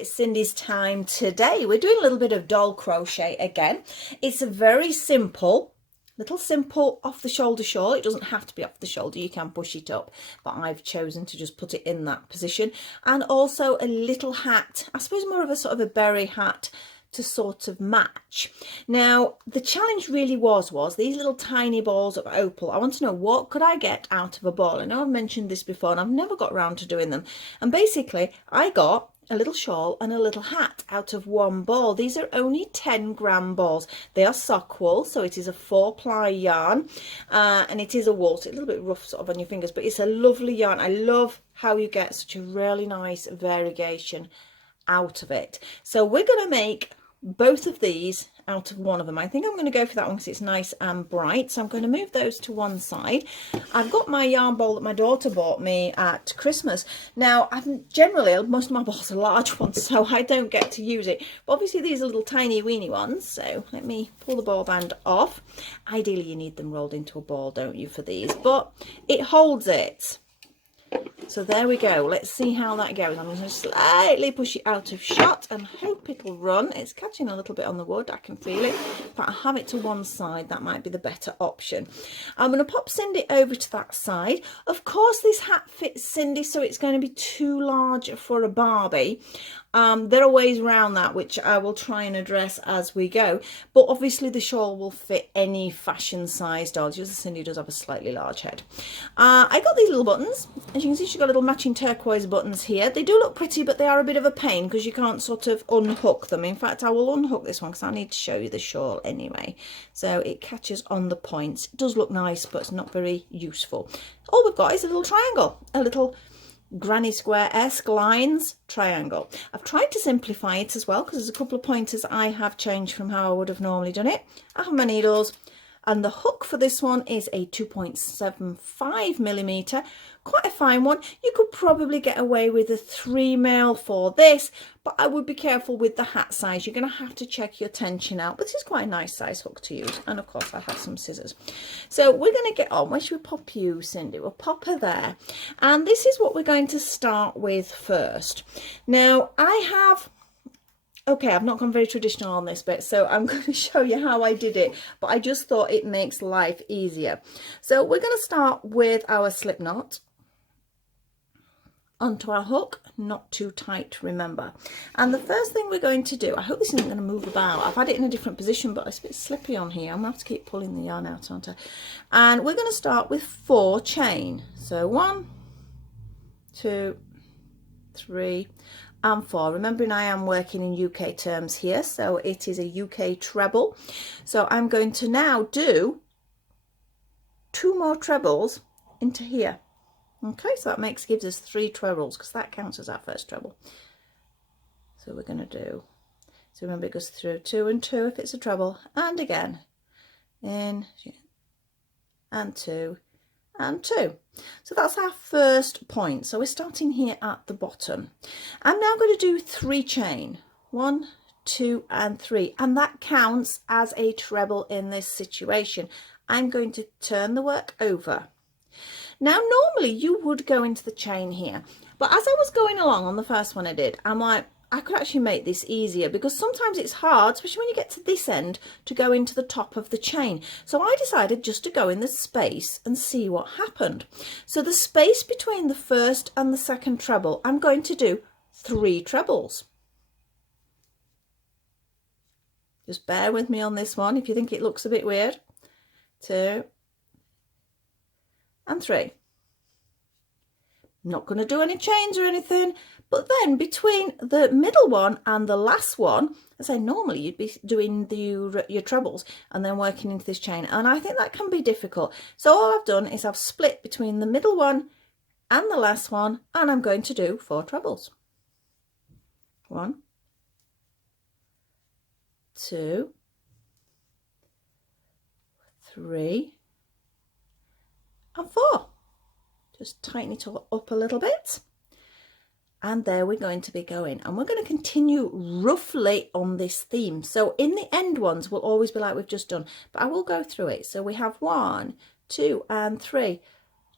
It's Cindy's time today. We're doing a little bit of doll crochet again. It's a very simple off the shoulder shawl. It doesn't have to be off the shoulder, you can push it up, but I've chosen to just put it in that position. And also a little hat, I suppose more of a sort of a berry hat to sort of match. Now the challenge really was these little tiny balls of opal. I want to know, what could I get out of a ball? I know I've mentioned this before and I've never got around to doing them, and basically I got a little shawl and a little hat out of one ball. These are only 10-gram balls. They are sock wool, so it is a 4-ply yarn, and it is a wool, so it's a little bit rough sort of on your fingers, but it's a lovely yarn. I love how you get such a really nice variegation out of it. So we're going to make both of these out of one of them. I think I'm going to go for that one because it's nice and bright, so I'm going to move those to one side. I've got my yarn bowl that my daughter bought me at Christmas. Now generally most of my balls are large ones, so I don't get to use it, but obviously these are little tiny weeny ones, so let me pull the ball band off. Ideally you need them rolled into a ball, don't you, for these, but it holds it. So there we go. Let's see how that goes. I'm going to slightly push it out of shot and hope it'll run. It's catching a little bit on the wood, I can feel it, but I'll have it to one side. That might be the better option. I'm going to pop Cindy over to that side. Of course this hat fits Cindy, so it's going to be too large for a Barbie. There are ways around that which I will try and address as we go, but obviously the shawl will fit any fashion size doll. Just as Cindy does have a slightly large head. I got these little buttons. As you can see, she's got little matching turquoise buttons here. They do look pretty, but they are a bit of a pain because you can't sort of unhook them. In fact, I will unhook this one because I need to show you the shawl anyway. So it catches on the points. It does look nice, but it's not very useful. All we've got is a little triangle, a little granny square-esque lines triangle. I've tried to simplify it as well because there's a couple of pointers I have changed from how I would have normally done it. I have my needles, and the hook for this one is a 2.75mm, quite a fine one. You could probably get away with a 3mm for this, but I would be careful with the hat size. You're going to have to check your tension out, but this is quite a nice size hook to use. And of course I have some scissors. So we're going to get on. Where should we pop you, Cindy? We'll pop her there, and this is what we're going to start with first. Now I've not gone very traditional on this bit, so I'm going to show you how I did it, but I just thought it makes life easier. So we're going to start with our slip knot onto our hook, not too tight, remember. And the first thing we're going to do, I hope this isn't going to move about. I've had it in a different position, but it's a bit slippy on here. I'm going to have to keep pulling the yarn out, aren't I? And we're going to start with 4 chain. So 1, 2, 3, and 4. Remembering I am working in UK terms here, so it is a UK treble. So I'm going to now do 2 more trebles into here. Okay, so that gives us 3 trebles because that counts as our first treble. So we're going to do, so remember it goes through 2 and 2 if it's a treble, and again in and 2 and 2. So that's our first point. So we're starting here at the bottom. I'm now going to do 3 chain, 1, 2 and 3, and that counts as a treble in this situation. I'm going to turn the work over. Now normally you would go into the chain here, but as I was going along on the first one I did, I'm like, I could actually make this easier because sometimes it's hard, especially when you get to this end, to go into the top of the chain. So I decided just to go in the space and see what happened. So the space between the first and the second treble, I'm going to do 3 trebles. Just bear with me on this one if you think it looks a bit weird. 2 and 3. I'm not going to do any chains or anything, but then between the middle one and the last one, as I say, normally you'd be doing your trebles and then working into this chain, and I think that can be difficult. So all I've done is I've split between the middle one and the last one, and I'm going to do 4 trebles. 1, 2, 3 and 4. Just tighten it all up a little bit, and there we're going to be going, and we're going to continue roughly on this theme. So in the end ones will always be like we've just done, but I will go through it. So we have 1, 2 and 3.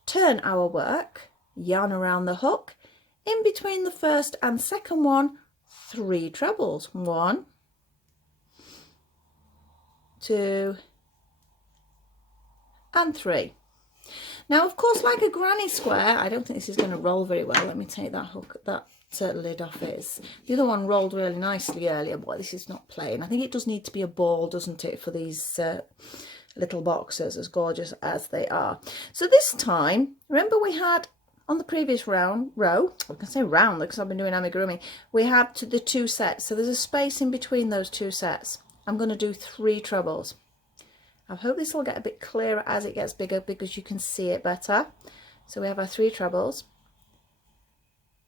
Turn our work, yarn around the hook, in between the first and second one, 3 trebles. 1, 2 and 3. Now, of course, like a granny square, I don't think this is going to roll very well. Let me take that hook, that lid off it. The other one rolled really nicely earlier, but this is not plain. I think it does need to be a ball, doesn't it, for these little boxes, as gorgeous as they are. So this time, remember we had on the previous row, I can say round because I've been doing amigurumi, we had the 2 sets. So there's a space in between those 2 sets. I'm going to do 3 trebles. I hope this will get a bit clearer as it gets bigger because you can see it better. So we have our 3 trebles.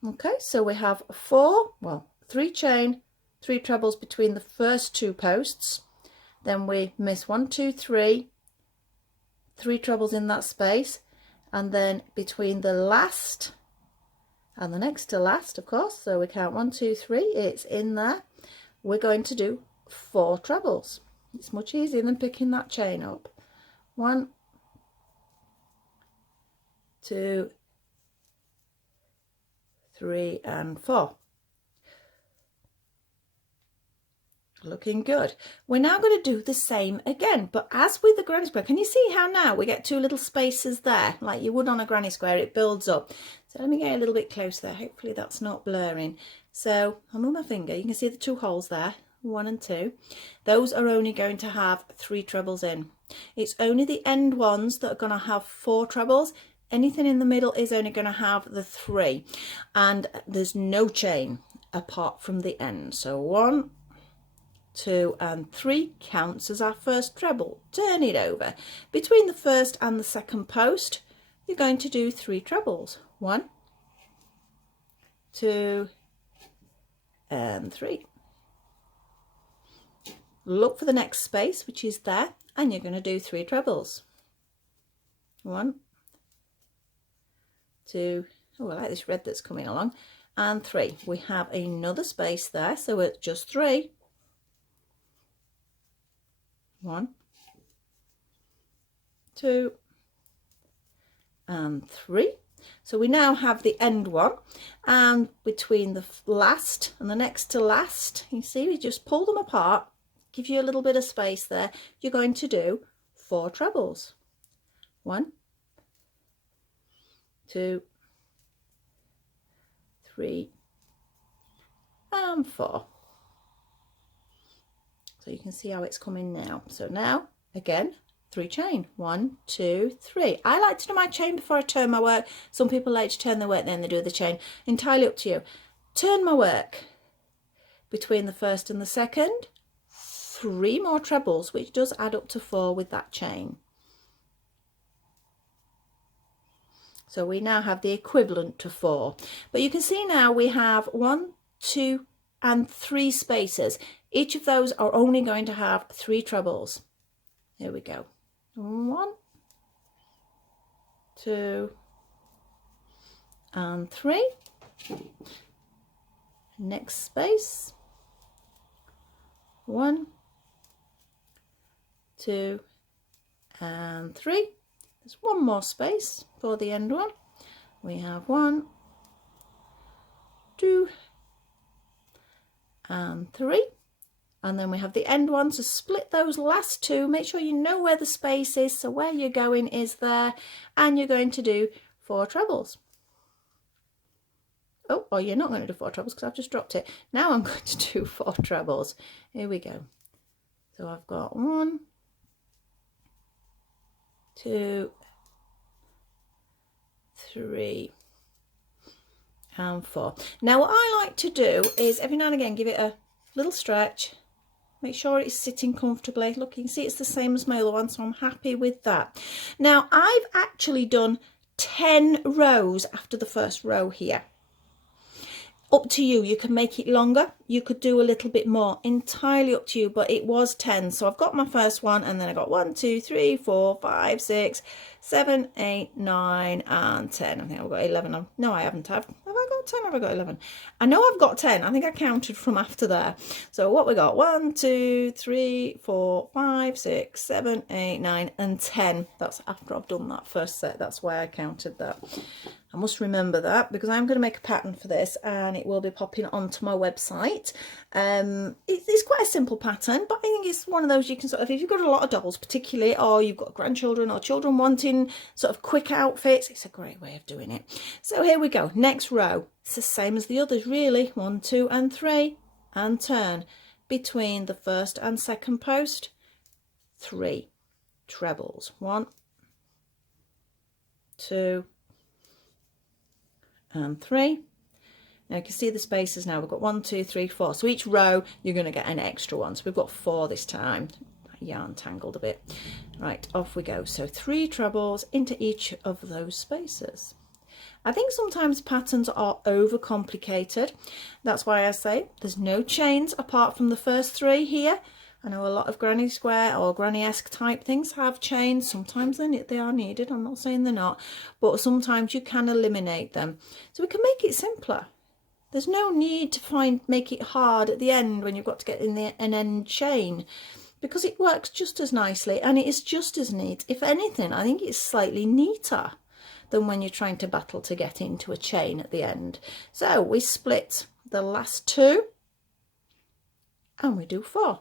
Okay, so we have 3 chain, 3 trebles between the first 2 posts. Then we miss 1, 2, 3, 3 trebles in that space. And then between the last and the next to last, of course, so we count 1, 2, 3, it's in there. We're going to do 4 trebles. It's much easier than picking that chain up. 1, 2, 3 and 4. Looking good. We're now going to do the same again, but as with the granny square, can you see how now we get 2 little spaces there like you would on a granny square? It builds up. So let me get a little bit closer there. Hopefully that's not blurring. So I'll move my finger. You can see the 2 holes there, 1 and 2. Those are only going to have 3 trebles in. It's only the end ones that are going to have 4 trebles. Anything in the middle is only going to have the 3, and there's no chain apart from the end. So 1, 2 and 3 counts as our first treble. Turn it over. Between the first and the second post, you're going to do 3 trebles. 1, 2 and 3. Look for the next space, which is there, and you're going to do 3 trebles. 1, 2, oh, I like this red that's coming along, and 3. We have another space there, so it's just 3. 1, 2 and 3. So we now have the end one, and between the last and the next to last, you see we just pull them apart, give you a little bit of space there. You're going to do 4 trebles. 1, 2, 3 and 4. So you can see how it's coming now. So now, again, 3 chain. 1, 2, 3. I like to do my chain before I turn my work. Some people like to turn their work, then they do the chain. Entirely up to you. Turn my work. Between the first and the second, 3 more trebles, which does add up to 4 with that chain. So we now have the equivalent to 4. But you can see now we have 1, 2 and 3 spaces. Each of those are only going to have 3 trebles. Here we go. 1, 2 and 3. Next space. 1, 2 and 3. There's 1 more space for the end one. We have 1, 2 and 3. And then we have the end one, so split those last 2. Make sure you know where the space is, so where you're going is there, and you're going to do 4 trebles. Oh, or you're not going to do 4 trebles because I've just dropped it. Now I'm going to do 4 trebles. Here we go. So I've got 1, 2, 3 and 4. Now what I like to do is every now and again give it a little stretch. Make sure it's sitting comfortably. Look, you can see it's the same as my other one, so I'm happy with that. Now, I've actually done 10 rows after the first row here. Up to you. You can make it longer. You could do a little bit more. Entirely up to you, but it was 10. So I've got my first one, and then I got 1, 2, 3, 4, 5, 6, 7, 8, 9, and 10. I think I've got 11. No, I haven't. Have I got 10? Have I got 11? I know I've got 10. I think I counted from after there. So what we got? 1, 2, 3, 4, 5, 6, 7, 8, 9, and 10. That's after I've done that first set. That's why I counted that. I must remember that because I'm going to make a pattern for this and it will be popping onto my website. It's quite a simple pattern, but I think it's one of those you can sort of, if you've got a lot of dolls particularly, or you've got grandchildren or children wanting sort of quick outfits, it's a great way of doing it. So here we go. Next row. It's the same as the others really. 1, 2 and 3 and turn. Between the first and second post, 3 trebles. 1, 2 and 3. Now you can see the spaces now. We've got 1, 2, 3, 4. So each row you're going to get an extra one. So we've got 4 this time. Yarn tangled a bit. Right, off we go. So 3 trebles into each of those spaces. I think sometimes patterns are overcomplicated. That's why I say there's no chains apart from the first 3 here. I know a lot of granny square or granny-esque type things have chains. Sometimes they are needed. I'm not saying they're not, but sometimes you can eliminate them. So we can make it simpler. There's no need to make it hard at the end when you've got to get in an end chain, because it works just as nicely and it is just as neat. If anything, I think it's slightly neater than when you're trying to battle to get into a chain at the end. So we split the last 2 and we do 4.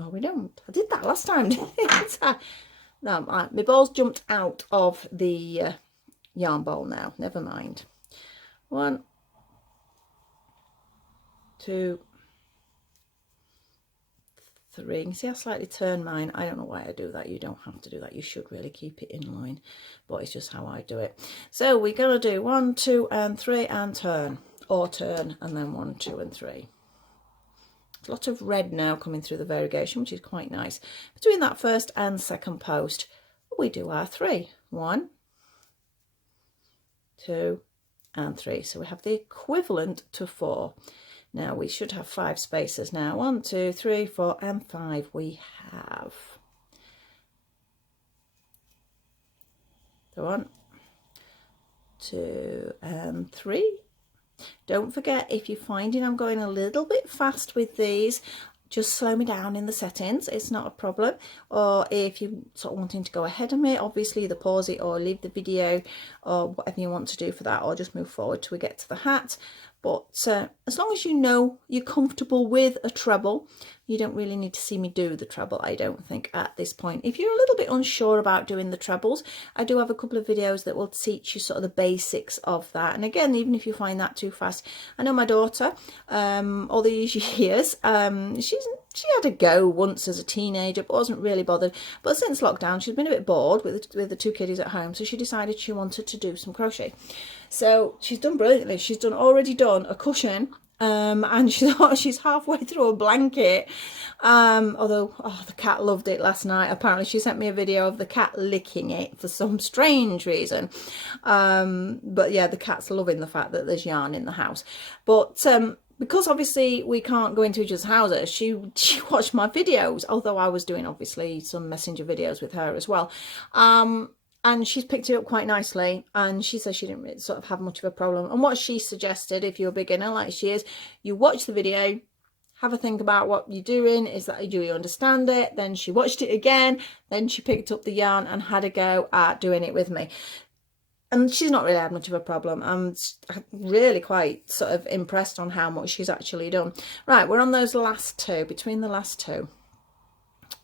Oh, we don't. I did that last time, didn't I? No, my ball's jumped out of the yarn bowl now. Never mind. 1, 2, 3. You can see I slightly turn mine. I don't know why I do that. You don't have to do that. You should really keep it in line, but it's just how I do it. So we're going to do 1, 2 and 3 and turn, or turn and then 1, 2 and 3. A lot of red now coming through the variegation, which is quite nice. Between that first and second post, we do our 3. 1, 2 and 3. So we have the equivalent to 4. Now we should have 5 spaces now. 1, 2, 3, 4 and 5 we have. So 1, 2 and 3. Don't forget, if you're finding I'm going a little bit fast with these, just slow me down in the settings. It's not a problem. Or if you're sort of wanting to go ahead of me, obviously either pause it or leave the video or whatever you want to do for that, or just move forward till we get to the hat. But as long as you know you're comfortable with a treble, you don't really need to see me do the treble, I don't think, at this point. If you're a little bit unsure about doing the trebles, I do have a couple of videos that will teach you sort of the basics of that. And again, even if you find that too fast, I know my daughter, all these years, she had a go once as a teenager, but wasn't really bothered. But since lockdown, she's been a bit bored with the 2 kiddies at home, so she decided she wanted to do some crochet. So she's done brilliantly. She's already done a cushion, and she's halfway through a blanket. Although, the cat loved it last night. Apparently, she sent me a video of the cat licking it for some strange reason. But yeah, the cat's loving the fact that there's yarn in the house. But because obviously we can't go into each other's houses, she watched my videos, although I was doing obviously some messenger videos with her as well. And she's picked it up quite nicely, and she says she didn't really sort of have much of a problem. And what she suggested, if you're a beginner like she is, you watch the video, have a think about what you're doing. Do you understand it? Then she watched it again, then she picked up the yarn and had a go at doing it with me. And she's not really had much of a problem. I'm really quite sort of impressed on how much she's actually done. Right, we're on those last 2, between the last 2.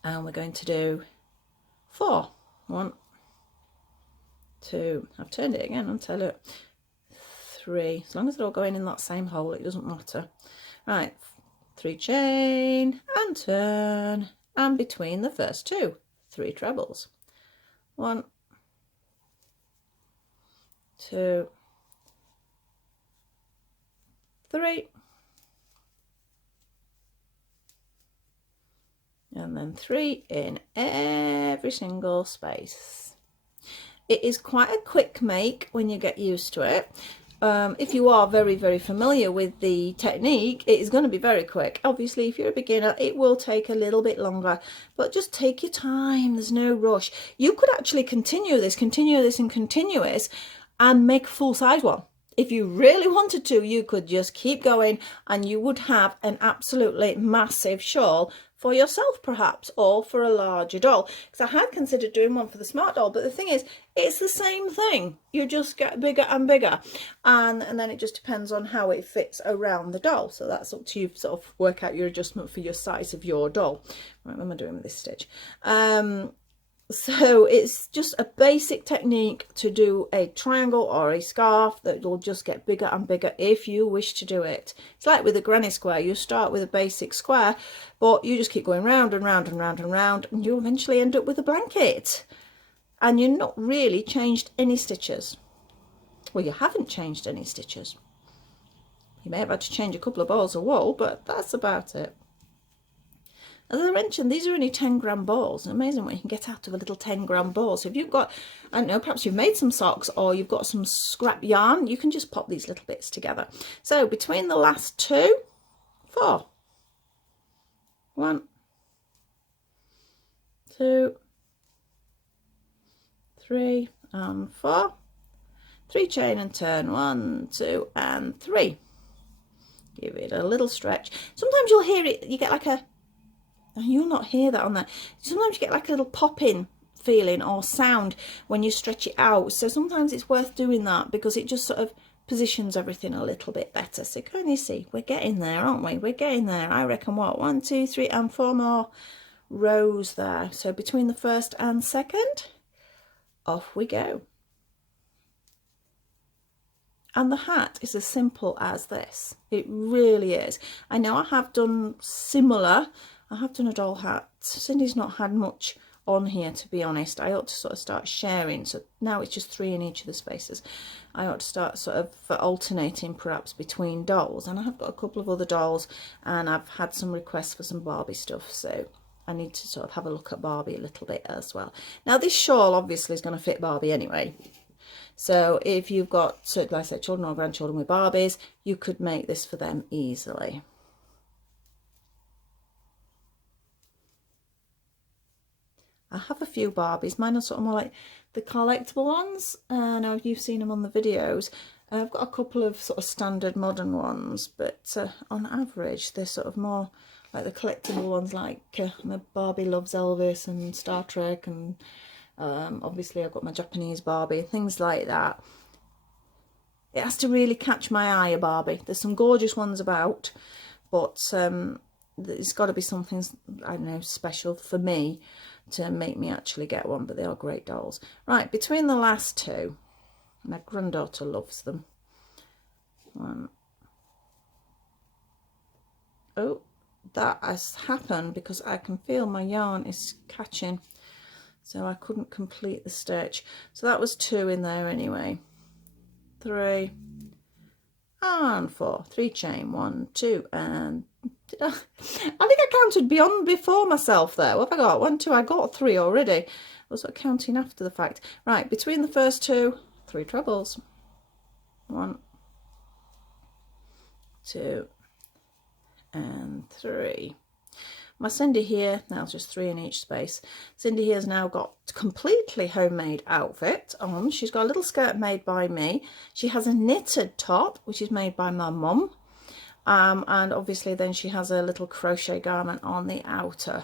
And we're going to do 4. 1, 2. I've turned it again, I'll tell you. 3. As long as they're all going in that same hole, it doesn't matter. Right, 3 chain and turn. And between the first 2, 3 trebles. 1, 2, 3, and then 3 in every single space. It is quite a quick make when you get used to it. If you are very, very familiar with the technique, it is going to be very quick. Obviously, if you're a beginner, it will take a little bit longer, but just take your time. There's no rush. You could actually continue this and continuous and make a full size one. If you really wanted to, you could just keep going and you would have an absolutely massive shawl for yourself perhaps, or for a larger doll, because I had considered doing one for the smart doll, but the thing is, it's the same thing. You just get bigger and bigger, and then it just depends on how it fits around the doll. So that's up to you to sort of work out your adjustment for your size of your doll. Right, what am I doing with this stitch? So it's just a basic technique to do a triangle or a scarf that will just get bigger and bigger if you wish to do it. It's like with a granny square. You start with a basic square, but you just keep going round and round and round and round, and you eventually end up with a blanket. And you've not really changed any stitches. Well, you haven't changed any stitches. You may have had to change a couple of balls of wool, but that's about it. As I mentioned, these are only 10-gram balls. Amazing what you can get out of a little 10-gram ball. So if you've got, I don't know, perhaps you've made some socks or you've got some scrap yarn, you can just pop these little bits together. So between the last 2, 4. 1, 2, 3, and 4. 3 chain and turn. 1, 2, and 3. Give it a little stretch. Sometimes you'll hear it, you get like a, you'll not hear that on there. Sometimes you get like a little popping feeling or sound when you stretch it out. So sometimes it's worth doing that because it just sort of positions everything a little bit better. So can you see, we're getting there, aren't we? We're getting there. I reckon what, 1, 2, 3, and 4 more rows there. So between the first and second, off we go. And the hat is as simple as this. It really is. I know I have done similar. I have done a doll hat. Cindy's not had much on here, to be honest. I ought to sort of start sharing. So now it's just 3 in each of the spaces. I ought to start sort of alternating perhaps between dolls. And I have got a couple of other dolls, and I've had some requests for some Barbie stuff. So I need to sort of have a look at Barbie a little bit as well. Now this shawl obviously is going to fit Barbie anyway. So if you've got, like I said, children or grandchildren with Barbies, you could make this for them easily. I have a few Barbies. Mine are sort of more like the collectible ones. I know you've seen them on the videos. I've got a couple of sort of standard modern ones, but on average they're sort of more like the collectible ones, like my Barbie loves Elvis and Star Trek, and obviously I've got my Japanese Barbie, things like that. It has to really catch my eye, a Barbie. There's some gorgeous ones about, but there's got to be something, I don't know, special for me to make me actually get one. But they are great dolls. Right, between the last 2, my granddaughter loves them. Oh, that has happened because I can feel my yarn is catching, so I couldn't complete the stitch. So that was 2 in there anyway. 3 and 4. 3 chain. 1, 2, and I think I counted before myself there. What have I got? 1, 2. I got 3 already. I was sort of counting after the fact. Right, between the first 2, 3 trebles. 1, 2, and 3. My Sindy here, now just 3 in each space. Sindy here has now got a completely homemade outfit on. She's got a little skirt made by me. She has a knitted top, which is made by my mum. And obviously then she has a little crochet garment on the outer.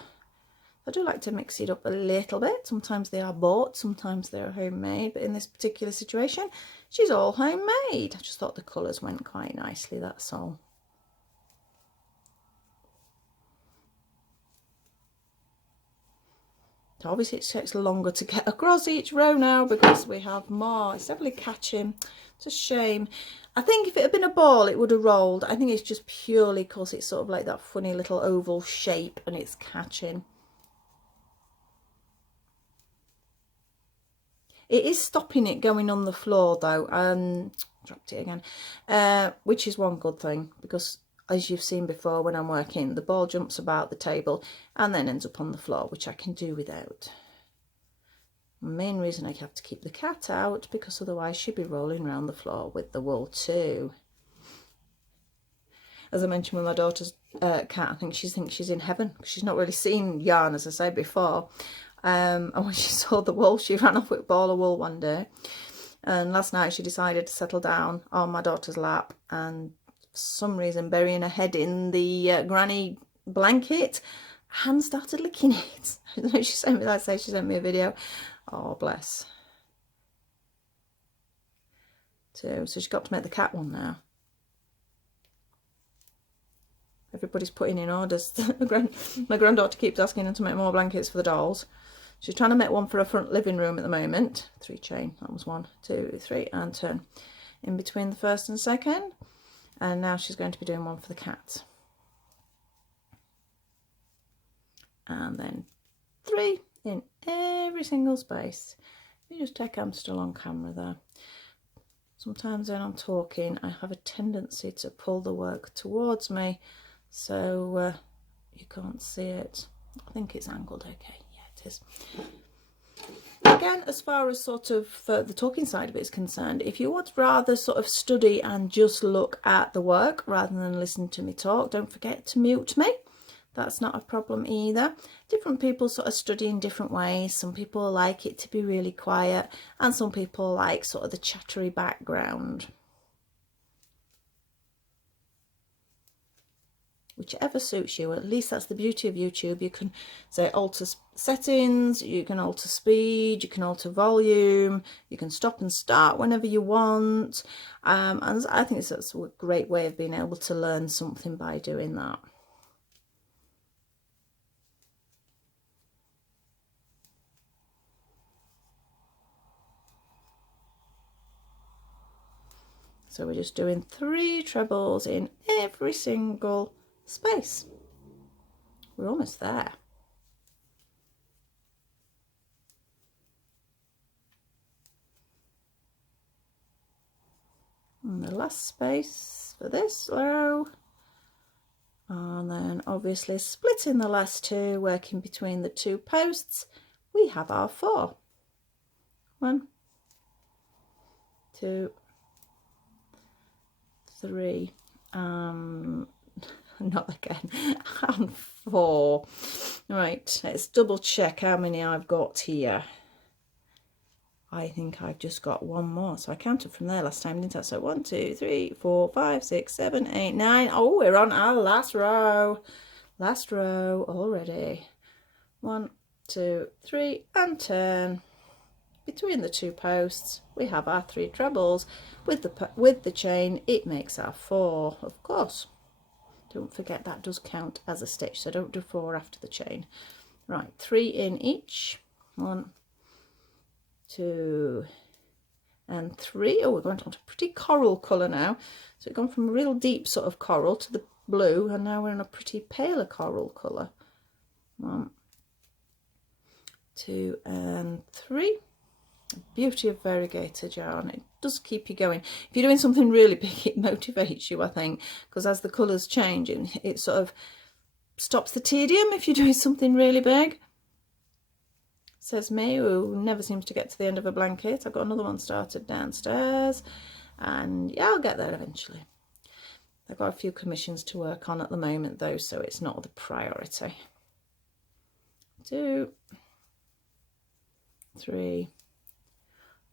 I do like to mix it up a little bit. Sometimes they are bought, sometimes they're homemade. But in this particular situation, she's all homemade. I just thought the colours went quite nicely, that's all. So obviously it takes longer to get across each row now because we have more. It's definitely catching. It's a shame. I think if it had been a ball it would have rolled. I think it's just purely because it's sort of like that funny little oval shape and it's catching. It is stopping it going on the floor though. Dropped it again, which is one good thing, because as you've seen before, when I'm working, the ball jumps about the table and then ends up on the floor, which I can do without. The main reason I have to keep the cat out, because otherwise she'd be rolling around the floor with the wool too. As I mentioned with my daughter's cat, I think she thinks she's in heaven. She's not really seen yarn, as I said before. And when she saw the wool, she ran off with a ball of wool one day. And last night she decided to settle down on my daughter's lap, and for some reason burying her head in the granny blanket, hand started licking it. She sent me that, say she sent me a video. Oh, bless. So she's got to make the cat one now. Everybody's putting in orders. My granddaughter keeps asking her to make more blankets for the dolls. She's trying to make one for her front living room at the moment. 3 chain. That was 1, 2, 3, and turn in between the first and second. And now she's going to be doing one for the cat. And then 3 in every single space. You just take, I'm still on camera there. Sometimes when I'm talking, I have a tendency to pull the work towards me, so you can't see it. I think it's angled okay. Yeah, it is. Again, as far as sort of the talking side of it is concerned, if you would rather sort of study and just look at the work rather than listen to me talk, don't forget to mute me. That's not a problem either. Different people sort of study in different ways. Some people like it to be really quiet, and some people like sort of the chattery background. Whichever suits you. At least that's the beauty of YouTube. You can say alter settings, you can alter speed, you can alter volume, you can stop and start whenever you want. And I think it's a great way of being able to learn something by doing that. So we're just doing 3 trebles in every single space. We're almost there. And the last space for this row. And then obviously splitting the last 2, working between the 2 posts, we have our 4. 1, 2, 3, not again, and 4. Right, let's double check how many I've got here. I think I've just got 1 more, so I counted from there last time, didn't I? So 1, 2, 3, 4, 5, 6, 7, 8, 9. Oh, we're on our last row already. 1, 2, 3, and turn. Between the 2 posts, we have our 3 trebles. With the chain, it makes our 4, of course. Don't forget that does count as a stitch, so don't do 4 after the chain. Right, 3 in each. 1, 2, and 3. Oh, we're going on to a pretty coral colour now. So we've gone from a real deep sort of coral to the blue, and now we're in a pretty paler coral colour. 1, 2, and 3. The beauty of variegated yarn, it does keep you going. If you're doing something really big, it motivates you, I think, because as the colours change, it sort of stops the tedium if you're doing something really big. Says me, who never seems to get to the end of a blanket. I've got another one started downstairs, and yeah, I'll get there eventually. I've got a few commissions to work on at the moment though, so it's not the priority. 2, 3,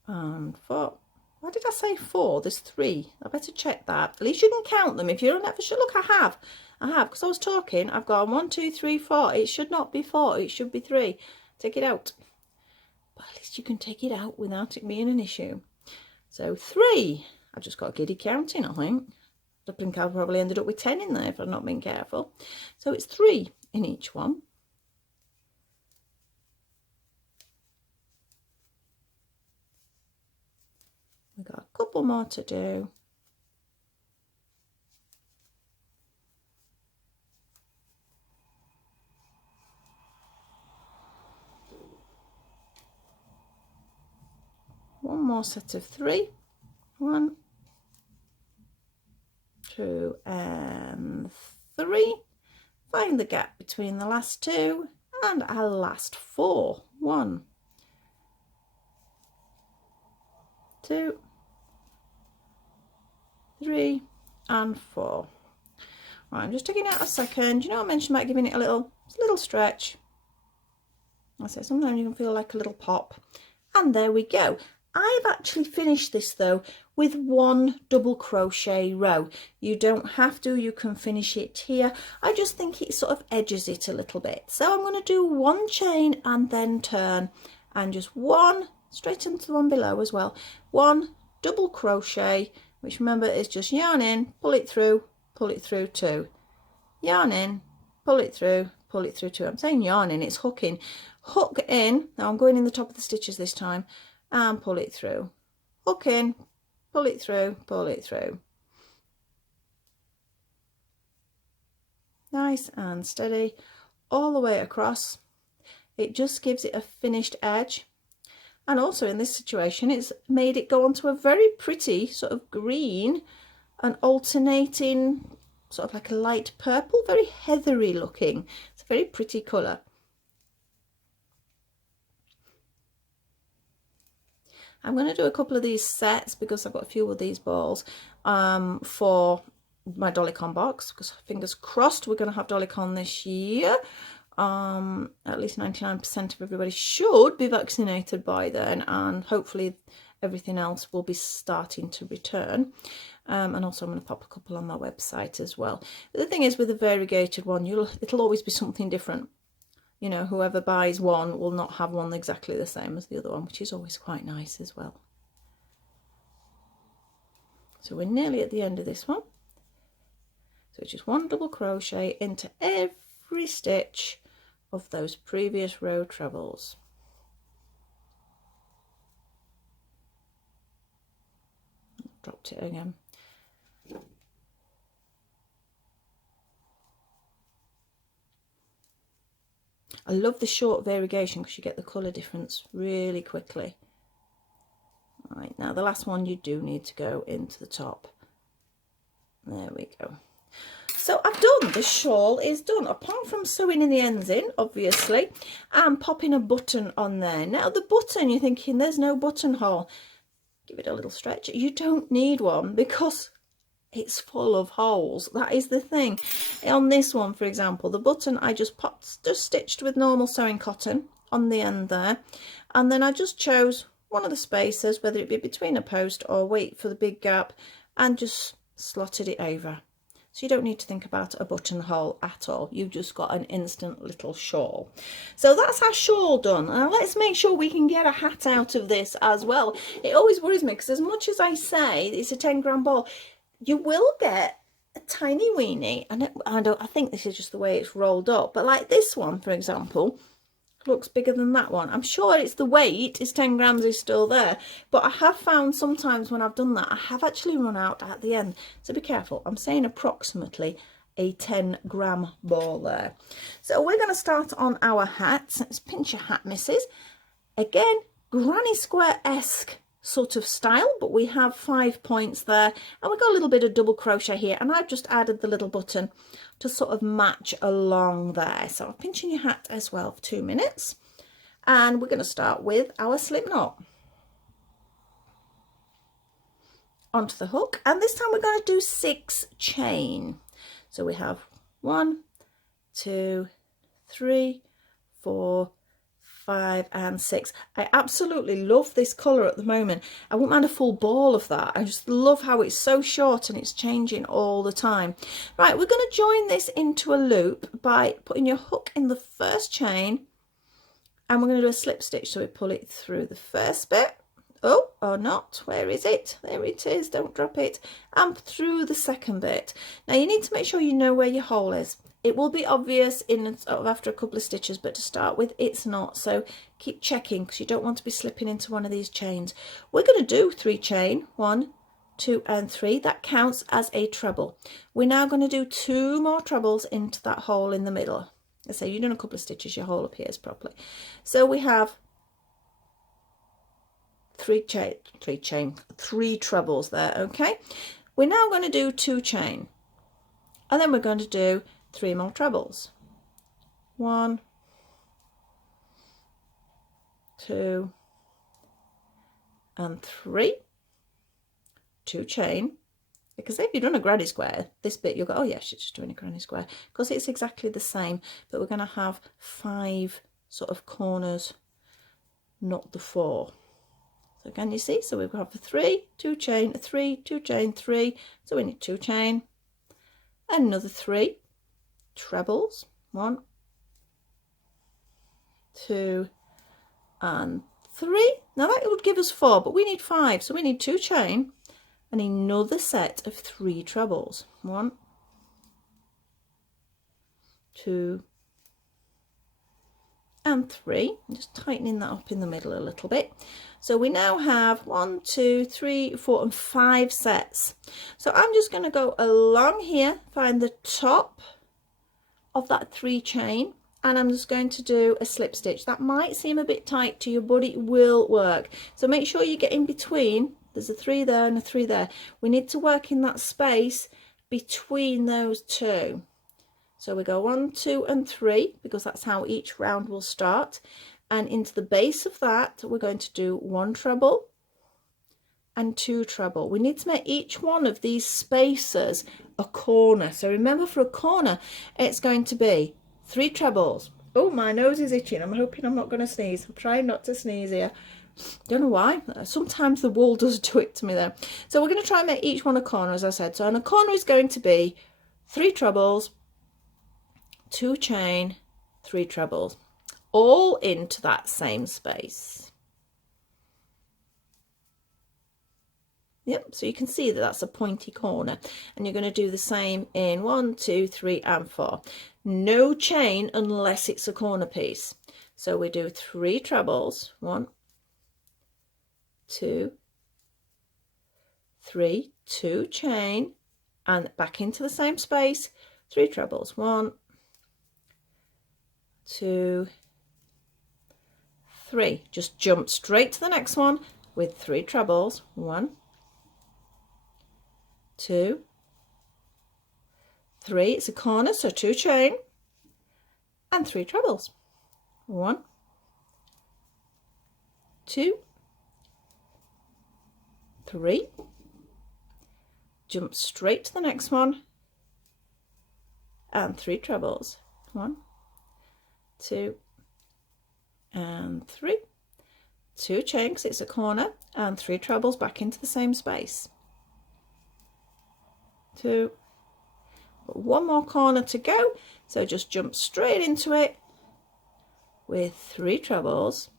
and 4. Why did I say 4? There's 3. I better check that. At least you can count them if you're never sure. Look, I have, because I was talking. I've got 1, 2, 3, 4. It should not be 4. It should be 3. Take it out. But at least you can take it out without it being an issue. So 3. I've just got giddy counting, I think. I think I've probably ended up with 10 in there if I've not been careful. So it's 3 in each one. We've got a couple more to do. One more set of 3. 1, 2, and 3. Find the gap between the last 2 and our last 4. 1, 2, 3, and 4. Right, I'm just taking out a second. You know, I mentioned about giving it a little stretch. I said sometimes you can feel like a little pop, and there we go. I've actually finished this though with 1 double crochet row. You don't have to, you can finish it here. I just think it sort of edges it a little bit. So I'm going to do 1 chain and then turn, and just 1 straight into the one below as well. 1 double crochet, which remember is just yarn in, pull it through 2, yarn in, pull it through 2. I'm saying yarn in, it's hooking. Hook in, now I'm going in the top of the stitches this time, and pull it through. Hook in, pull it through, pull it through. Nice and steady all the way across. It just gives it a finished edge. And also in this situation, it's made it go onto a very pretty sort of green and alternating sort of like a light purple, very heathery looking. It's a very pretty colour. I'm going to do a couple of these sets because I've got a few of these balls for my Dollycon box, because fingers crossed we're going to have Dollycon this year. At least 99% of everybody should be vaccinated by then, and hopefully everything else will be starting to return. And also I'm going to pop a couple on my website as well. But the thing is, with a variegated one, it'll always be something different. You know, whoever buys one will not have one exactly the same as the other one, which is always quite nice as well. So we're nearly at the end of this one. So it's just 1 double crochet into every stitch of those previous row trebles. Dropped it again. I love the short variegation because you get the colour difference really quickly. Right, now the last one you do need to go into the top. There we go. So I've done, the shawl is done, apart from sewing in the ends in, obviously, and popping a button on there. Now the button, you're thinking there's no buttonhole. Give it a little stretch. You don't need one because it's full of holes. That is the thing. On this one, for example, the button I just stitched with normal sewing cotton on the end there, and then I just chose one of the spaces, whether it be between a post or wait for the big gap, and just slotted it over. So you don't need to think about a buttonhole at all. You've just got an instant little shawl. So that's our shawl done. Now let's make sure we can get a hat out of this as well. It always worries me because as much as I say it's a 10-gram ball, you will get a tiny weenie. And I think this is just the way it's rolled up. But like this one, for example, looks bigger than that one. I'm sure it's the weight, is 10 grams is still there, but I have found sometimes when I've done that I have actually run out at the end, so be careful. I'm saying approximately a 10-gram ball there. So we're going to start on our hat. Let's pinch your hat, missus. Again, granny square-esque sort of style, but we have 5 points there, and we've got a little bit of double crochet here, and I've just added the little button to sort of match along there. So I'm pinching your hat as well for 2 minutes, and we're going to start with our slip knot onto the hook, and this time we're going to do 6 chain. So we have 1, 2, 3, 4, 5 and 6. I absolutely love this colour at the moment. I wouldn't mind a full ball of that. I just love how it's so short and it's changing all the time. Right, we're going to join this into a loop by putting your hook in the first chain, and we're going to do a slip stitch. So we pull it through the first bit. Oh, or not. Where is it? There it is. Don't drop it. And through the second bit. Now you need to make sure you know where your hole is. It will be obvious in after a couple of stitches, but to start with it's not, so keep checking because you don't want to be slipping into one of these chains. We're going to do 3 chain, 1, 2 and 3. That counts as a treble. We're now going to do 2 more trebles into that hole in the middle. Let's say you've done a couple of stitches, your hole appears properly. So we have 3 trebles there. Okay, we're now going to do 2 chain, and then we're going to do 3 more trebles. 1, 2 and 3. 2 chain, because if you've done a granny square, this bit you'll go, oh yeah, she's just doing a granny square, because it's exactly the same, but we're going to have 5 sort of corners, not the 4. So can you see? So we've got a 3, 2 chain, a 3, 2 chain, 3. So we need 2 chain, another 3 trebles, 1, 2 and 3. Now that would give us 4, but we need 5, so we need 2 chain and another set of 3 trebles, 1, 2 and 3. I'm just tightening that up in the middle a little bit. So we now have 1, 2, 3, 4 and 5 sets. So I'm just going to go along here, find the top of that 3 chain, and I'm just going to do a slip stitch. That might seem a bit tight to you, but it will work. So make sure you get in between. There's a 3 there and a 3 there. We need to work in that space between those two. So we go 1, 2 and 3, because that's how each round will start. And into the base of that, we're going to do 1 treble and 2 treble. We need to make each one of these spaces a corner. So remember, for a corner, it's going to be 3 trebles. Oh, my nose is itching. I'm hoping I'm not going to sneeze. I'm trying not to sneeze here. Don't know why. Sometimes the wool does do it to me there. So we're going to try and make each one a corner, as I said. So a corner is going to be 3 trebles, 2 chain, 3 trebles, all into that same space. Yep, so you can see that that's a pointy corner, and you're going to do the same in 1, 2, 3 and 4. No chain unless it's a corner piece. So we do 3 trebles, 1, 2, 3, 2 chain, and back into the same space, 3 trebles, 1, 2, 3. Just jump straight to the next one with 3 trebles, 1, 2, 3. It's a corner, so 2 chain and 3 trebles, 1, 2, 3. Jump straight to the next one and 3 trebles, 1, 2 and 3. 2 chain because it's a corner, and 3 trebles back into the same space. 2. One more corner to go, so just jump straight into it with 3 trebles,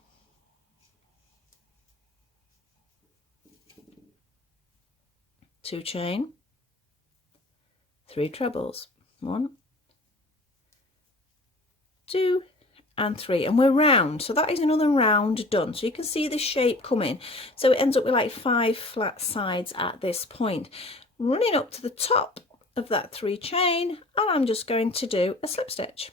2 chain, 3 trebles, 1, 2 and 3, and we're round. So that is another round done. So you can see the shape coming. So it ends up with like 5 flat sides at this point. Running up to the top of that 3 chain, and I'm just going to do a slip stitch.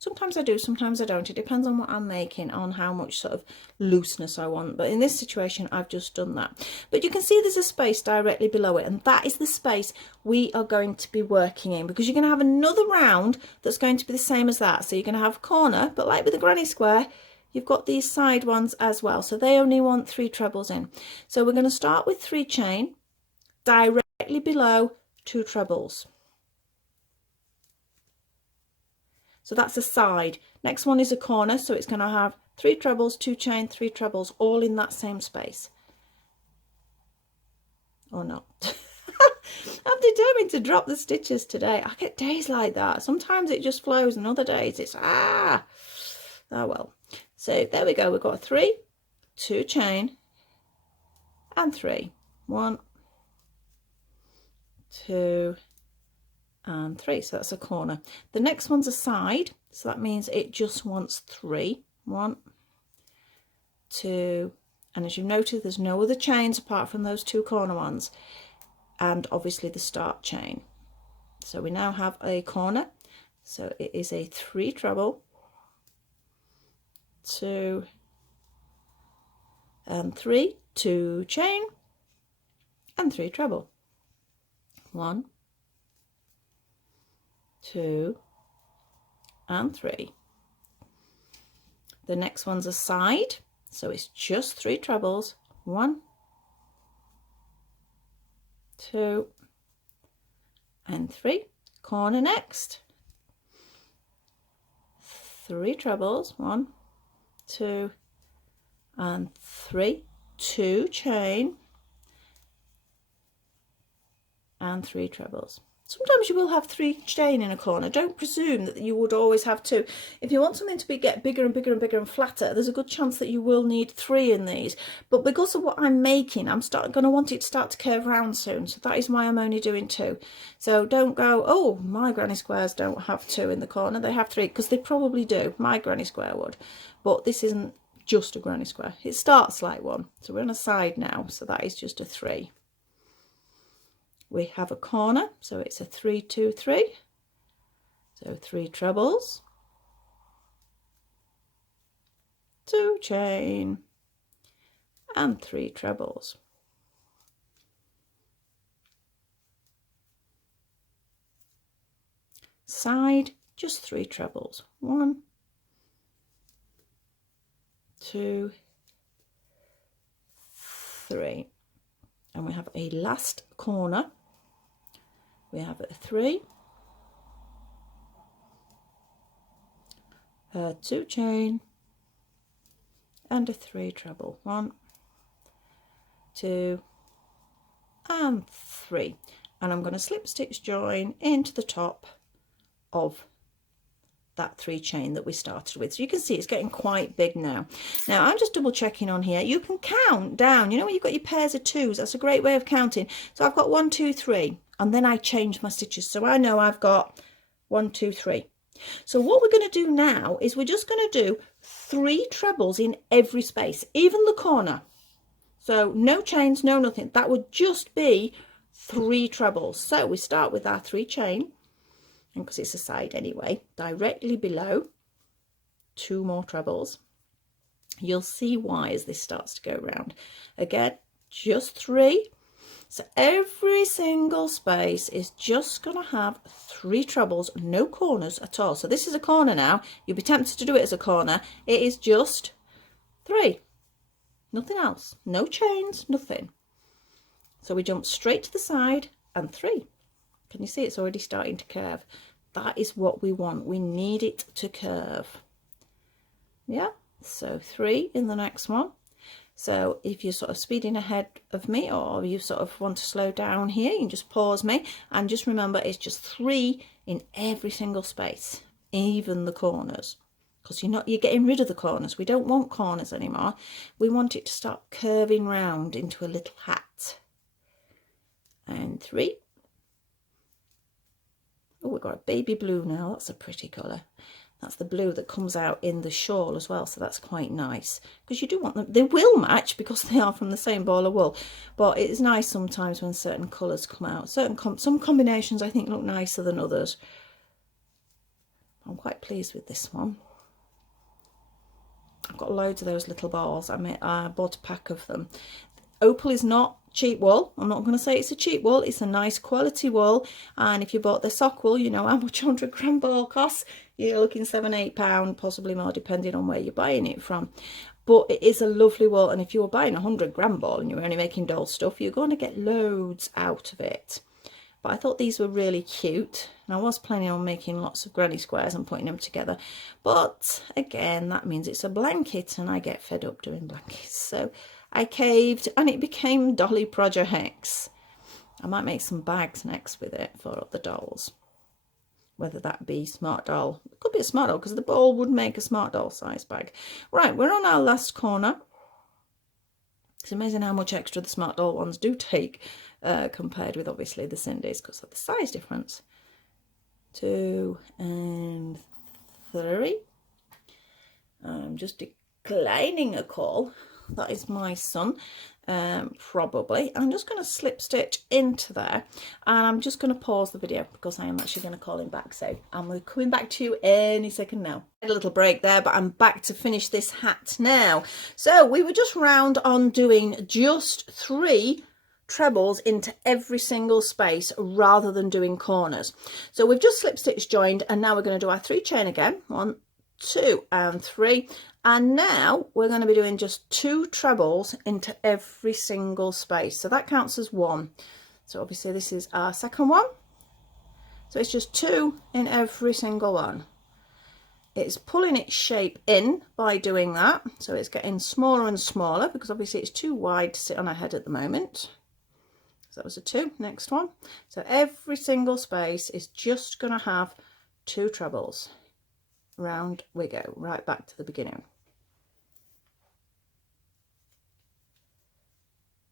Sometimes I do, sometimes I don't. It depends on what I'm making, on how much sort of looseness I want. But in this situation, I've just done that. But you can see there's a space directly below it, and that is the space we are going to be working in, because you're going to have another round that's going to be the same as that. So you're going to have a corner, but like with the granny square, you've got these side ones as well. So they only want 3 trebles in. So we're going to start with 3 chain directly below 2 trebles. So that's a side. Next one is a corner, so it's going to have 3 trebles, 2 chain, 3 trebles, all in that same space. Or not. I'm determined to drop the stitches today. I get days like that. Sometimes it just flows, and other days it's oh well. So there we go. We've got 3, 2 chain, and 3. 1, 2 and 3. So that's a corner. The next one's a side, so that means it just wants 3. 1, 2, and as you've noticed, there's no other chains apart from those 2 corner ones, and obviously the start chain. So we now have a corner, so it is a 3 treble, 2 and 3, 2 chain and 3 treble, 1, 2 and 3. The next one's a side, so it's just 3 trebles, 1, 2 and 3. Corner next, 3 trebles, 1, 2 and 3. 2 chain and 3 trebles. Sometimes you will have 3 chain in a corner. Don't presume that you would always have 2. If you want something to get bigger and bigger and bigger and flatter, there's a good chance that you will need 3 in these. But because of what I'm making, I'm going to want it to start to curve round soon. So that is why I'm only doing 2. So don't go, oh, my granny squares don't have 2 in the corner. They have 3, because they probably do. My granny square would. But this isn't just a granny square. It starts like one. So we're on a side now. So that is just a 3. We have a corner, so it's a 3, 2, 3. So 3 trebles, 2 chain and 3 trebles. Side, just 3 trebles. 1, 2, 3. And we have a last corner. We have a 3, 2 chain and a 3 treble. 1, 2 and 3. And I'm going to slip stitch join into the top of that 3 chain that we started with. So you can see it's getting quite big now. Now I'm just double checking on here. You can count down, you know, when you've got your pairs of 2s, that's a great way of counting. So I've got 1, 2, 3, and then I change my stitches, so I know I've got 1, 2, 3. So what we're going to do now is we're just going to do 3 trebles in every space, even the corner. So no chains, no nothing. That would just be 3 trebles. So we start with our 3 chain, and because it's a side anyway, directly below 2 more trebles. You'll see why as this starts to go round. Again, just 3. So every single space is just going to have 3 trebles, no corners at all. So this is a corner now. You'll be tempted to do it as a corner. It is just 3. Nothing else. No chains, nothing. So we jump straight to the side and 3. Can you see it's already starting to curve? That is what we want. We need it to curve. Yeah, so 3 in the next one. So if you're sort of speeding ahead of me, or you sort of want to slow down here, you can just pause me and just remember it's just 3 in every single space, even the corners, because you're getting rid of the corners. We don't want corners anymore. We want it to start curving round into a little hat. And 3. Oh, we've got a baby blue now. That's a pretty colour. That's the blue that comes out in the shawl as well, so that's quite nice, because you do want them. They will match because they are from the same ball of wool, but it's nice sometimes when certain colours come out. Some combinations I think look nicer than others. I'm quite pleased with this one. I've got loads of those little balls. I bought a pack of them. Opal is not cheap wool. I'm not going to say it's a cheap wool. It's a nice quality wool, and if you bought the sock wool, you know how much 100 gram ball costs. You're looking £7-8, possibly more, depending on where you're buying it from. But it is a lovely wool, and if you were buying a 100 gram ball and you're only making doll stuff, you're going to get loads out of it. But I thought these were really cute, and I was planning on making lots of granny squares and putting them together. But again, that means it's a blanket, and I get fed up doing blankets. So I caved, and it became Dolly Projects. I might make some bags next with it for the dolls. Whether that be Smart Doll. It could be a Smart Doll, because the ball would make a Smart Doll size bag. Right, we're on our last corner. It's amazing how much extra the Smart Doll ones do take compared with obviously the Sindys, because of the size difference. 2 and 3. I'm just declining a call. That is my son, probably. I'm just going to slip stitch into there, and I'm just going to pause the video because I am actually going to call him back. So I'm coming back to you any second now. A little break there, but I'm back to finish this hat now. So we were just round on doing just 3 trebles into every single space rather than doing corners. So we've just slip stitch joined, and now we're going to do our 3 chain again. 1, 2 and 3, and now we're going to be doing just 2 trebles into every single space, so that counts as 1. So obviously this is our second one, so it's just 2 in every single one. it's pulling its shape in by doing that, so it's getting smaller and smaller because obviously it's too wide to sit on her head at the moment. So that was a 2. Next one. So every single space is just going to have 2 trebles. Round we go, right back to the beginning.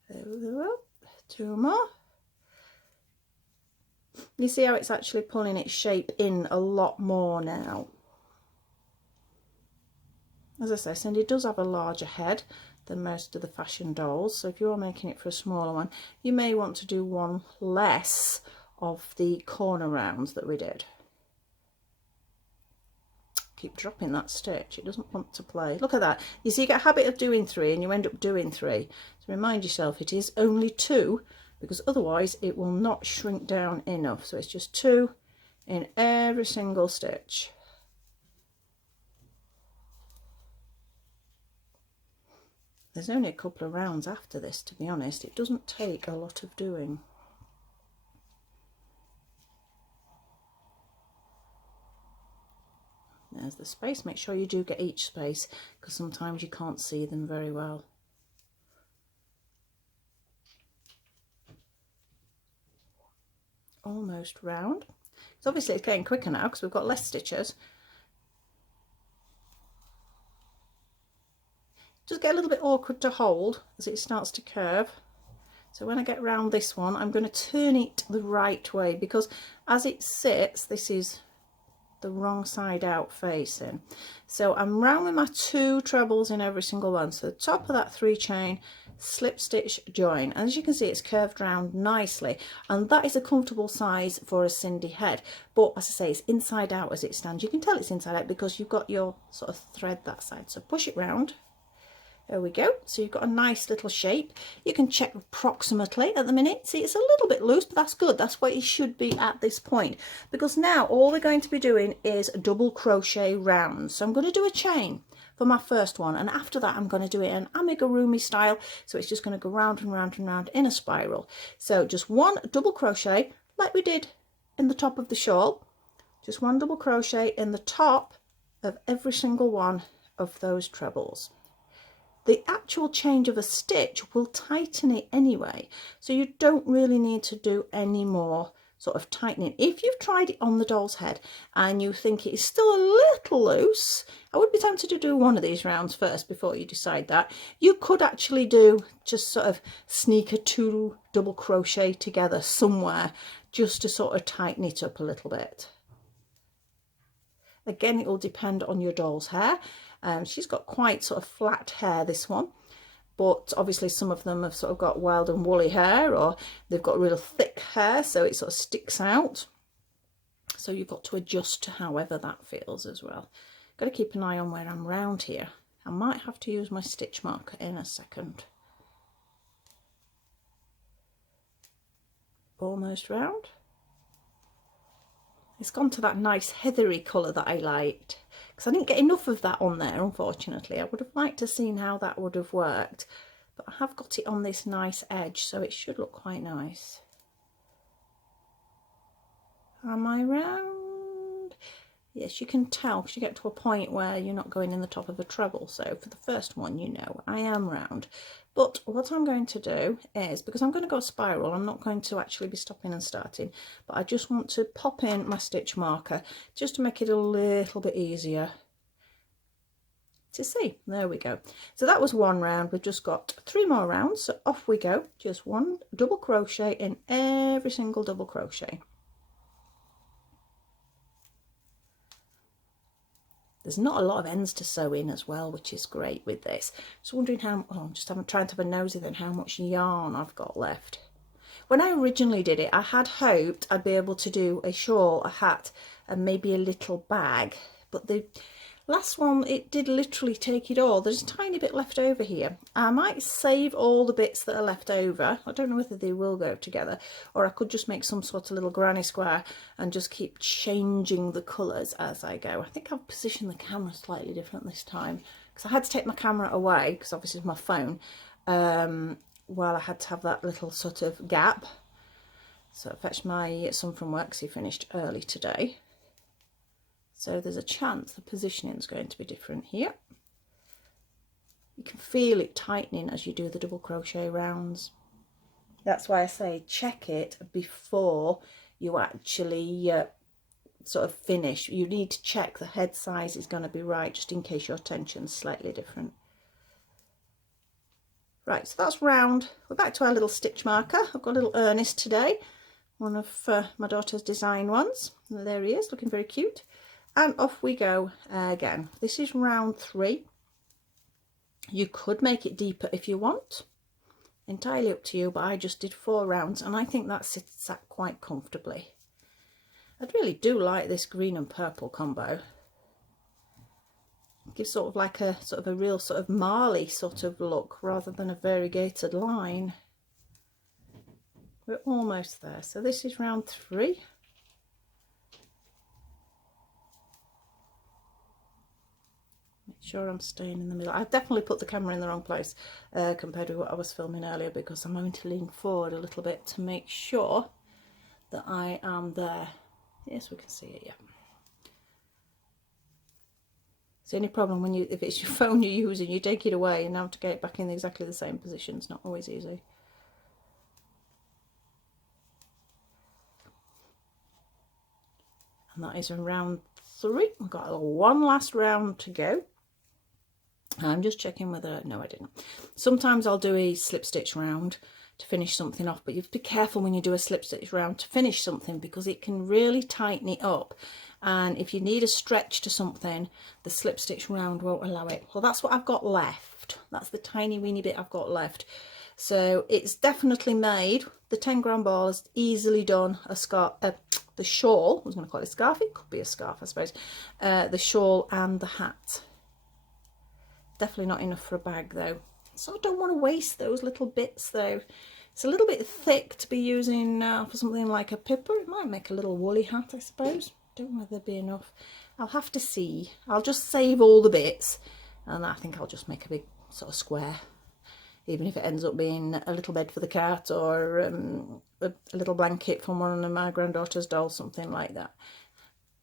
There we go. 2 more. You see how it's actually pulling its shape in a lot more now. As I say, Sindy does have a larger head than most of the fashion dolls, so if you are making it for a smaller one, you may want to do one less of the corner rounds that we did. Keep dropping that stitch, it doesn't want to play. Look at that. You see, you get a habit of doing 3 and you end up doing 3. So remind yourself it is only 2, because otherwise it will not shrink down enough. So it's just 2 in every single stitch. There's only a couple of rounds after this, to be honest. It doesn't take a lot of doing. There's the space. Make sure you do get each space, because sometimes you can't see them very well. Almost round. So obviously it's getting quicker now because we've got less stitches. Just get a little bit awkward to hold as it starts to curve. So when I get round this one, I'm going to turn it the right way, because as it sits, this is the wrong side out facing. So I'm round with my 2 trebles in every single one. So the top of that 3 chain, slip stitch, join. And as you can see, it's curved round nicely, and that is a comfortable size for a Sindy head. But as I say, it's inside out as it stands. You can tell it's inside out because you've got your sort of thread that side. So push it round. There we go. So you've got a nice little shape. You can check approximately at the minute. See, it's a little bit loose, but that's good. That's what it should be at this point, because now all we're going to be doing is double crochet rounds. So I'm going to do a chain for my first one, and after that I'm going to do it in amigurumi style. So it's just going to go round and round and round in a spiral. So just 1 double crochet like we did in the top of the shawl. Just 1 double crochet in the top of every single one of those trebles. The actual change of a stitch will tighten it anyway, so you don't really need to do any more sort of tightening. If you've tried it on the doll's head and you think it is still a little loose, I would be tempted to do one of these rounds first before you decide that. You could actually do just sort of sneak a 2 double crochet together somewhere just to sort of tighten it up a little bit. Again, it will depend on your doll's hair. She's got quite sort of flat hair, this one, but obviously some of them have sort of got wild and woolly hair, or they've got real thick hair, so it sort of sticks out. So you've got to adjust to however that feels as well. Got to keep an eye on where I'm round here. I might have to use my stitch marker in a second. Almost round. It's gone to that nice heathery colour that I liked, because I didn't get enough of that on there, unfortunately. I would have liked to have seen how that would have worked, but I have got it on this nice edge, so it should look quite nice. Am I round? Yes, you can tell, because you get to a point where you're not going in the top of a treble. So for the first one, you know, I am round. But what I'm going to do is, because I'm going to go spiral, I'm not going to actually be stopping and starting, but I just want to pop in my stitch marker just to make it a little bit easier to see. There we go. So that was 1 round. We've just got 3 more rounds, so off we go. Just 1 double crochet in every single double crochet. There's not a lot of ends to sew in as well, which is great with this. Just wondering how, I'm just trying to have a nosy then how much yarn I've got left. When I originally did it, I had hoped I'd be able to do a shawl, a hat, and maybe a little bag. But the last one, it did literally take it all. There's a tiny bit left over here. I might save all the bits that are left over. I don't know whether they will go together, or I could just make some sort of little granny square and just keep changing the colours as I go. I think I've positioned the camera slightly different this time, because I had to take my camera away, because obviously it's my phone, while I had to have that little sort of gap. So I fetched my son from work, because he finished early today. So there's a chance the positioning is going to be different here. You can feel it tightening as you do the double crochet rounds. That's why I say check it before you actually sort of finish. You need to check the head size is going to be right, just in case your tension's slightly different. Right, so that's round. We're back to our little stitch marker. I've got a little Ernest today, one of my daughter's design ones. And there he is, looking very cute. And off we go again. This is round 3. You could make it deeper if you want. Entirely up to you, but I just did 4 rounds and I think that sat quite comfortably. I really do like this green and purple combo. It gives sort of like a real sort of marley sort of look rather than a variegated line. We're almost there. So this is round 3. Make sure I'm staying in the middle. I've definitely put the camera in the wrong place compared to what I was filming earlier, because I'm going to lean forward a little bit to make sure that I am there. Yes, we can see it, yeah. It's the only problem when if it's your phone you're using, you take it away and have to get it back in exactly the same position. It's not always easy. And that is in round 3. We've got one last round to go. I'm just checking whether, no I didn't. Sometimes I'll do a slip stitch round to finish something off, but you have to be careful when you do a slip stitch round to finish something, because it can really tighten it up, and if you need a stretch to something, the slip stitch round won't allow it. Well, that's what I've got left. That's the tiny weeny bit I've got left. So it's definitely made. The 10-gram ball has easily done a scarf, the shawl. I was going to call it a scarf. It could be a scarf, I suppose. The shawl and the hat. Definitely not enough for a bag though. So I don't want to waste those little bits though. It's a little bit thick to be using for something like a pipper. It might make a little woolly hat, I suppose. Don't know whether there'd be enough. I'll have to see. I'll just save all the bits, and I think I'll just make a big sort of square, even if it ends up being a little bed for the cat, or a little blanket from one of my granddaughter's dolls, something like that.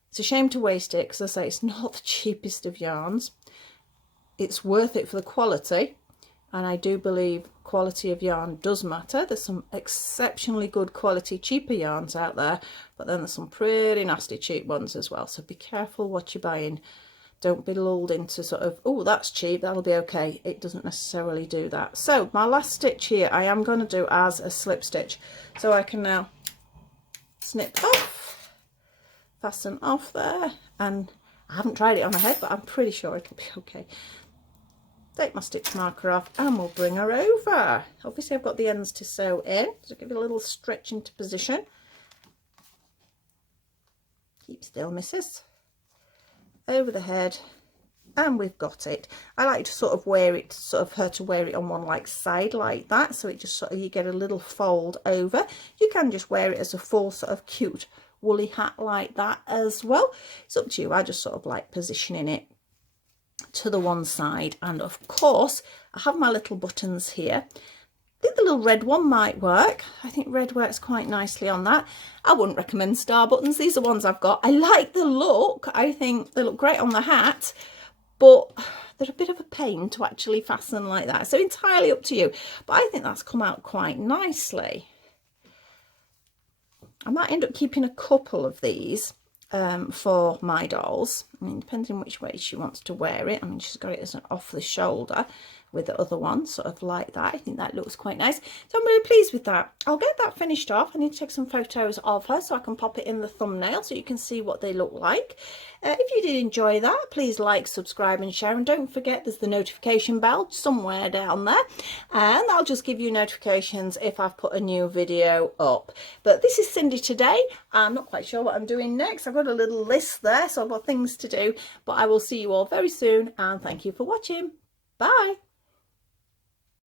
It's a shame to waste it, because I say it's not the cheapest of yarns. It's worth it for the quality, and I do believe quality of yarn does matter. There's some exceptionally good quality cheaper yarns out there, but then there's some pretty nasty cheap ones as well, so be careful what you're buying. Don't be lulled into sort of, oh, that's cheap, that'll be okay. It doesn't necessarily do that. So my last stitch here I am going to do as a slip stitch, so I can now snip off, fasten off there, and I haven't tried it on her head, but I'm pretty sure it'll be okay. Take my stitch marker off and we'll bring her over. Obviously I've got the ends to sew in, so give it a little stretch into position. Keep still, missus. Over the head, and we've got it. I like to sort of wear it, her to wear it on one like side like that, so it just sort of, you get a little fold over. You can just wear it as a full sort of cute woolly hat like that as well. It's up to you. I just sort of like positioning it to the one side, and of course I have my little buttons here. I think the little red one might work. I think red works quite nicely on that. I wouldn't recommend star buttons. These are ones I've got. I like the look. I think they look great on the hat, but they're a bit of a pain to actually fasten like that, so entirely up to you. But I think that's come out quite nicely. I might end up keeping a couple of these for my dolls. I mean, depending which way she wants to wear it. I mean, she's got it as an off the shoulder with the other one, sort of like that. I think that looks quite nice. So I'm really pleased with that. I'll get that finished off. I need to take some photos of her so I can pop it in the thumbnail so you can see what they look like. If you did enjoy that, please like, subscribe and share, and don't forget there's the notification bell somewhere down there, and I'll just give you notifications if I've put a new video up. But this is Cindy today. I'm not quite sure what I'm doing next. I've got a little list there, so I've got things to do, but I will see you all very soon, and thank you for watching. Bye.